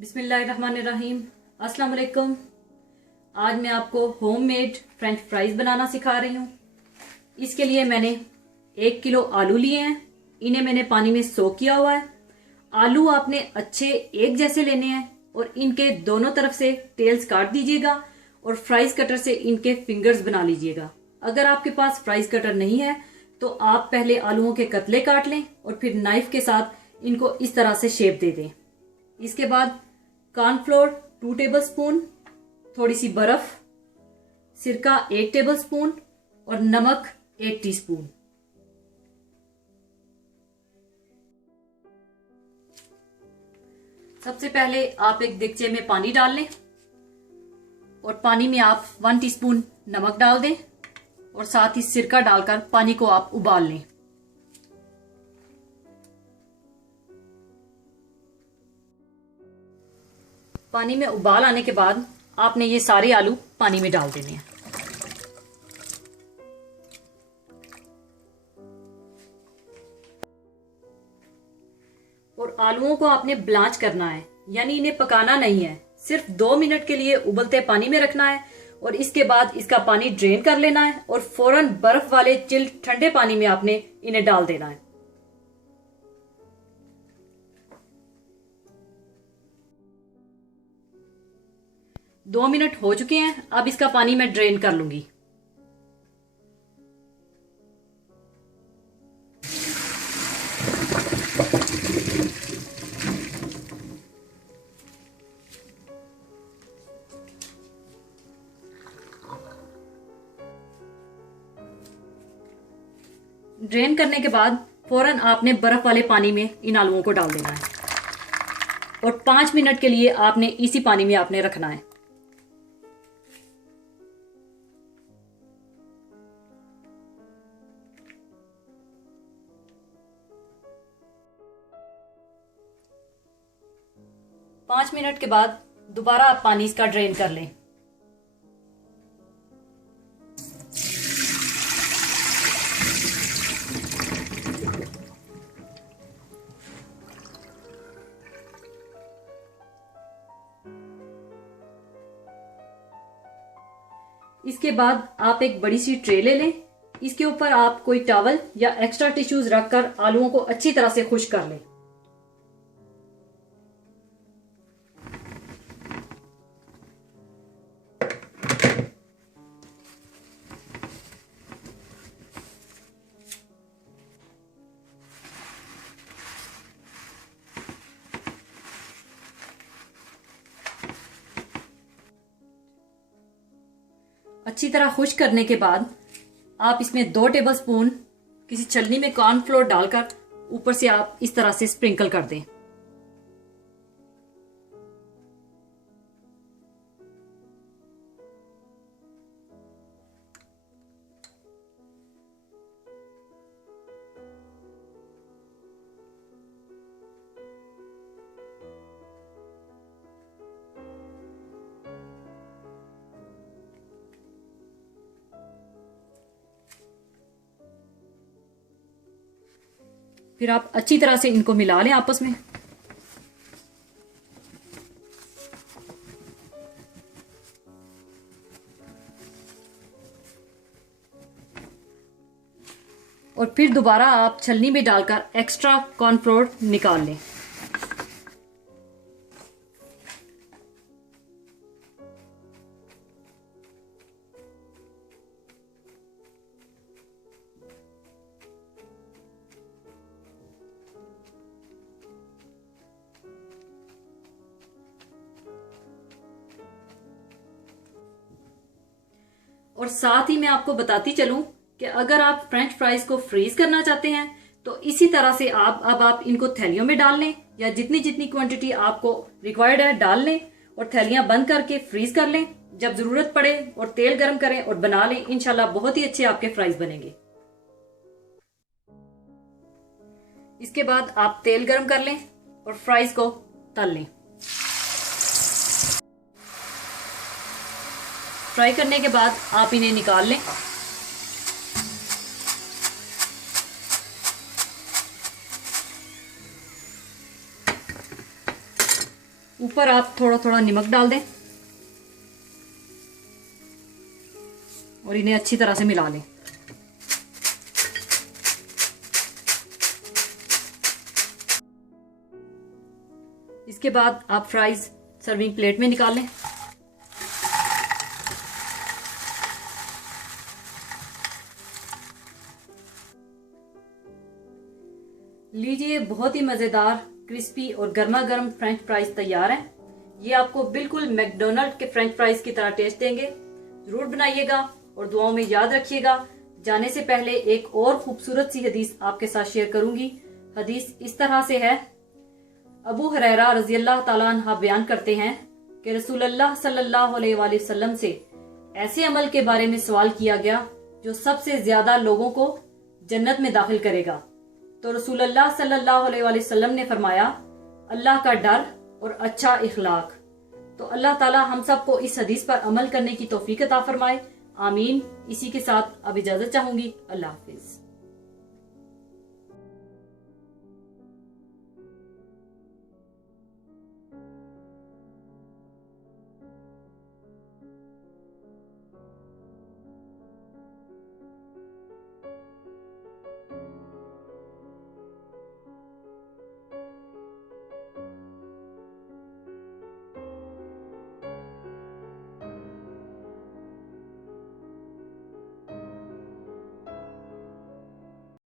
बिस्मिल्लाहिर्रहमानिर्रहीम। अस्सलाम वालेकुम। आज मैं आपको होममेड फ्रेंच फ्राइज़ बनाना सिखा रही हूँ। इसके लिए मैंने 1 किलो आलू लिए हैं। इन्हें मैंने पानी में सोक किया हुआ है। आलू आपने अच्छे एक जैसे लेने हैं और इनके दोनों तरफ से टेल्स काट दीजिएगा और फ्राइज़ कटर से इनके फिंगर्स बना लीजिएगा। अगर आपके पास फ्राइज़ कटर नहीं है तो आप पहले आलूओं के कतले काट लें और फिर नाइफ के साथ इनको इस तरह से शेप दे दें। इसके बाद कॉर्नफ्लोर 2 टेबलस्पून, थोड़ी सी बर्फ, सिरका 1 टेबलस्पून और नमक 1 टीस्पून। सबसे पहले आप एक देगचे में पानी डाल लें और पानी में आप 1 टीस्पून नमक डाल दें और साथ ही सिरका डालकर पानी को आप उबाल लें। पानी में उबाल आने के बाद आपने ये सारे आलू पानी में डाल देने हैं। और आलूओं को आपने ब्लांच करना है, यानी इन्हें पकाना नहीं है। सिर्फ 2 मिनट के लिए उबलते पानी में रखना है और इसके बाद इसका पानी ड्रेन कर लेना है और फौरन बर्फ वाले चिल्ड ठंडे पानी में आपने इन्हें डाल देना है। दो मिनट हो चुके हैं। अब इसका पानी मैं ड्रेन कर लूंगी। ड्रेन करने के बाद फौरन आपने बर्फ वाले पानी में इन आलूओं को डाल देना है और 5 मिनट के लिए आपने इसी पानी में आपने रखना है। पांच मिनट के बाद दोबारा आप पानी इसका ड्रेन कर लें। इसके बाद आप एक बड़ी सी ट्रे ले लें। इसके ऊपर आप कोई टॉवल या एक्स्ट्रा टिश्यूज रखकर आलूओं को अच्छी तरह से खुश्क कर लें। अच्छी तरह खुश्क करने के बाद आप इसमें 2 टेबलस्पून किसी छलनी में कॉर्नफ्लोर डालकर ऊपर से आप इस तरह से स्प्रिंकल कर दें। फिर आप अच्छी तरह से इनको मिला लें आपस में। और फिर दोबारा आप छलनी में डालकर एक्स्ट्रा कॉर्नफ्लोर निकाल लें। और साथ ही मैं आपको बताती चलूं कि अगर आप फ्रेंच फ्राइज को फ्रीज करना चाहते हैं तो इसी तरह से आप इनको थैलियों में डाल लें या जितनी जितनी क्वांटिटी आपको रिक्वायर्ड है डाल लें और थैलियां बंद करके फ्रीज कर लें। जब जरूरत पड़े और तेल गर्म करें और बना लें, इंशाल्लाह बहुत ही अच्छे आपके फ्राइज बनेंगे। इसके बाद आप तेल गर्म कर लें और फ्राइज को तल लें। फ्राई करने के बाद आप इन्हें निकाल लें। ऊपर आप थोड़ा थोड़ा नमक डाल दें और इन्हें अच्छी तरह से मिला लें। इसके बाद आप फ्राइज सर्विंग प्लेट में निकाल लें। लीजिए, बहुत ही मजेदार क्रिस्पी और गर्मा गर्म फ्रेंच फ्राइज तैयार हैं। ये आपको बिल्कुल मैकडोनल्ड के फ्रेंच फ्राइज की तरह टेस्ट देंगे। जरूर बनाइएगा और दुआओं में याद रखिएगा। जाने से पहले एक और खूबसूरत सी हदीस आपके साथ शेयर करूंगी। हदीस इस तरह से है, अबू हुरैरा रज़ी अल्लाह ताला अन्हु बयान करते हैं कि रसूलुल्लाह सल्लल्लाहु अलैहि वसल्लम से ऐसे अमल के बारे में सवाल किया गया जो सबसे ज्यादा लोगों को जन्नत में दाखिल करेगा। तो रसूलुल्लाह सल्लल्लाहु अलैहि वसल्लम ने फरमाया, अल्लाह का डर और अच्छा इखलाक। तो अल्लाह ताला हम सबको इस हदीस पर अमल करने की तौफीक अता फरमाए। आमीन। इसी के साथ अब इजाजत चाहूंगी। अल्लाह हाफिज।